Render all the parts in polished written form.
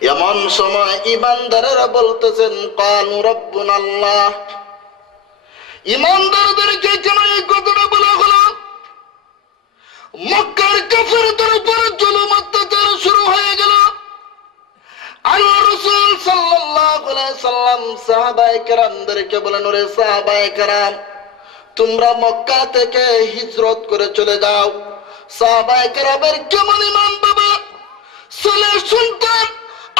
এমন সময় ঈমানদারেরা বলতেছেন ক্বালু রাব্বুনাল্লাহ। ঈমানদারদেরকে কেন এই কথাটা বলা হলো? মক্কার কাফেরদের উপর জুলুম অত্যাচার শুরু হয়ে গেল। আল্লাহ রাসূল সাল্লাল্লাহু আলাইহি সাল্লাম সাহাবায়ে কেরামদেরকে বলেন, ওরে সাহাবায়ে কেরাম, তোমরা মক্কা থেকে হিজরত করে চলে যাও। সাহাবায়ে কেরামের কেমন ঈমান বাবা, ছেলে সন্তান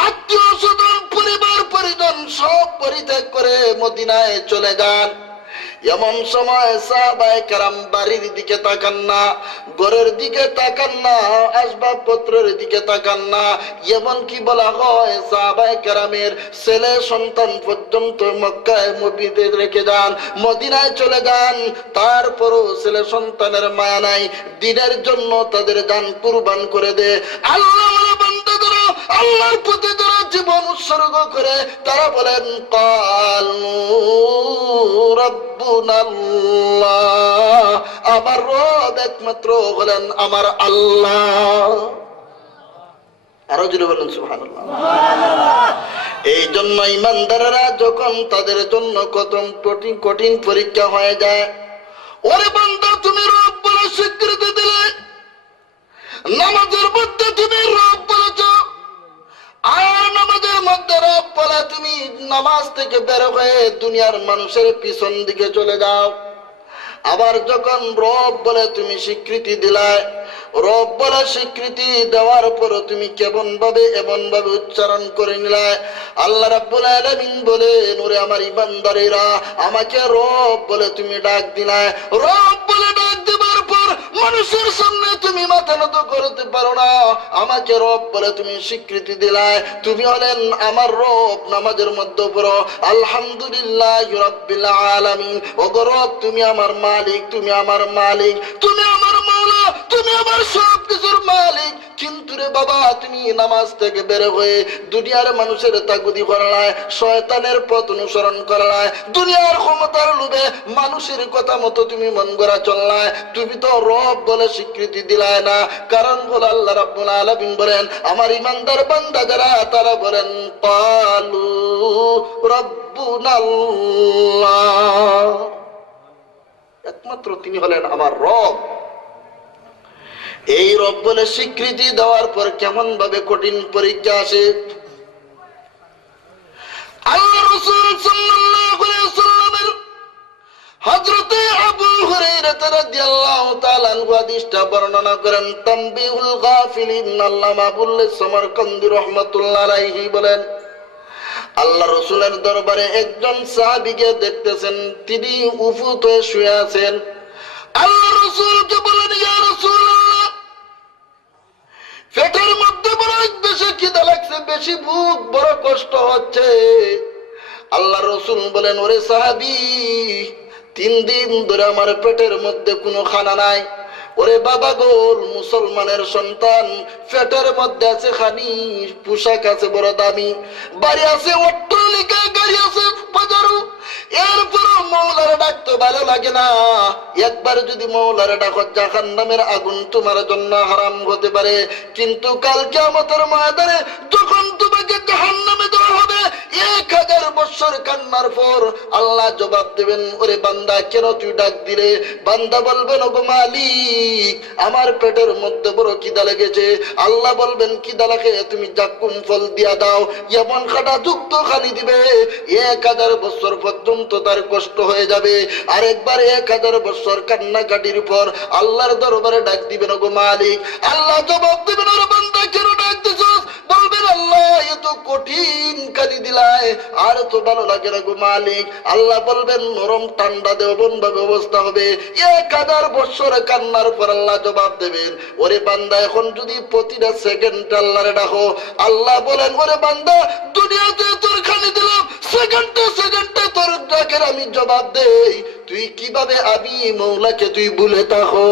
আত্মীয় স্বজন পরিবার পরিজন সব পরিত্যাগ করে মদিনায় চলে যান। এমন সময় সাহাবায়ে কেরাম বাড়ির দিকে তাকান না, ঘরের দিকে তাকান না, আসবাবপত্রের দিকে তাকান না। এমন কি বলা হয় সাহাবায়ে কেরামের ছেলে সন্তান পর্যন্ত মক্কায় মদিনাতে রেখে যান, মদিনায় চলে যান। তারপরও ছেলে সন্তানের মায়া নাই, দিনের জন্য তাদের জান কুরবান করে দে। আল্লাহওয়ালা বান্দাদেরও আল্লাহর পথে যারা জীবন উৎসর্গ করে তারা বলেন ক্বালু রাব্বুনাল্লাহ, আমার রব একমাত্র হলেন আমার আল্লাহ। আরো জোরে বলেন সুবহানাল্লাহ। এই জন্য ঈমানদাররা যখন তাদের জন্য কঠিন কঠিন পরীক্ষা হয়ে যায়, ওরে বান্দা তুমি রব বলে স্বীকৃতি দিলে, নামাজের মধ্যে তুমি রব বলেছ, আর নামাজের মধ্যে রব বলে তুমি নামাজ থেকে বের হয়ে দুনিয়ার মানুষের পিছন দিকে চলে যাও। আবার যখন রব বলে তুমি স্বীকৃতি দিলায়, রব বলে স্বীকৃতি দেওয়ার পর তুমি কেমন ভাবে এমন ভাবে উচ্চারণ করে নিলায়। আল্লাহ রাব্বুল আলামিন বলেন, ওরে আমার ঈমানদারেরা, আমাকে রব বলে তুমি ডাক দিলায়। রব বলে ডাক দেবার পর মানুষের সামনে তুমি মাথা নত করতে পারো না, আমাকে রব বলে তুমি স্বীকৃতি দিলায়। তুমি হলেন আমার রব, নামাজের মধ্যে পড়ো আলহামদুলিল্লাহি রাব্বিল আলামিন। ওগো রব, তুমি আমার মালিক, তুমি আমার মালিক, তুমি আমার মাওলা, তুমি আমার সব কিছুর মালিক। কিন্তু রে বাবা, তুমি নামাজ থেকে বের হয়ে দুনিয়ার মানুষের তাগুদি করলায়, শয়তানের পথ অনুসরণ করলায়, দুনিয়ার ক্ষমতার লোভে মানুষের কথা মতো তুমি মন গড়া চললায়। তুমি তো রব বলে স্বীকৃতি দিলায় না। কারণ বলে আল্লাহ রাব্বুল আলামিন বলেন, আমার ঈমানদার বান্দা যারা তারা বলেন ক্বালু রাব্বুনাল্লাহ, একমাত্র তিনি হলেন আমার রব। এই রব বলে স্বীকৃতি দেওয়ার পর কেমন ভাবে কঠিন পরীক্ষা আসে। আল্লাহ রাসূল সাল্লাল্লাহু আলাইহি ওয়াসাল্লামের হযরত আবু হুরায়রা রাদিয়াল্লাহু তাআলা আনহু হাদিসটা বর্ণনা করেন। তানবীহুল গাফিলিন আল্লামা আবুল সামারকান্দি রাহমাতুল্লাহ আলাইহি বলেন, আল্লাহ রাসূলের দরবারে একজন সাহাবীকে দেখতেছেন, তিনি উফুত হয়ে শুয়ে আছেন। আল্লাহ রাসূলকে বলেন, ইয়া রাসূলুল্লাহ, পেটের মধ্যে বড় বেশি খিদা লাগছে, বেশি ভুক, বড় কষ্ট হচ্ছে। আল্লাহ রাসূল বলেন, ওরে সাহাবী, 3 দিন ধরে আমার পেটের মধ্যে কোনো খানা নাই। ওরে বাবা গো, মুসলমানের সন্তান, পেটের মধ্যে আছে খানি, পোশাক আছে বড় দামি, বাড়ি আছে অট্টালিকা, গাড়ি আছে বাজারও, এরপর মওলার ডাক তো ভালো লাগে না। একবার যদি মওলার ডাকো, জাহান্নামের আগুন তোমার জন্য হারাম হতে পারে। কিন্তু কাল কিয়ামতের ময়দানে যখন তোমাকে জাহান্নামে দেওয়া হবে, 1000 বছর কান্নার পর আল্লাহ জবাব দেবেন, ওরে বান্দা কেন তুই ডাক দিলে? বান্দা বলবেন, ওগো মালিক, আমার পেটের মধ্যে বড় খিদা লেগেছে। আল্লাহ বলবেন, খিদা লাগে তুমি জাক্কুম ফল দিয়া দাও। এমন খাটা যুক্ত খালি দিবে, 1000 বছর পর্যন্ত তার কষ্ট হয়ে যাবে। আর একবার 1000 বছর কান্নাকাটির পর আল্লাহর দরবারে ডাক দিবেন, ওগো মালিক। আল্লাহ জবাব দিবেন, ওরে বান্দা কেন ডাক দিছস? বলবেন, আল্লাহ এত কঠিন কালি দিলায়, আর তো ভালো লাগে না গো মালিক। আল্লাহ বলবেন, নরম ঠান্ডা দেব, এমন ভাবে অবস্থা হবে। 1000 বছর কান্নার পর আল্লাহ জবাব দেবেন, ওরে বান্দা এখন যদি প্রতিটা সেকেন্ড আল্লাহরে ডাকো, আল্লাহ বলেন, ওরে বান্দা দুনিয়াতে তোর খানি দিলাম, সেকেন্ডে সেকেন্ডে তোর ডাকের আমি জবাব দেই, তুই কিভাবে আমি মওলাকে তুই ভুলে থাকো?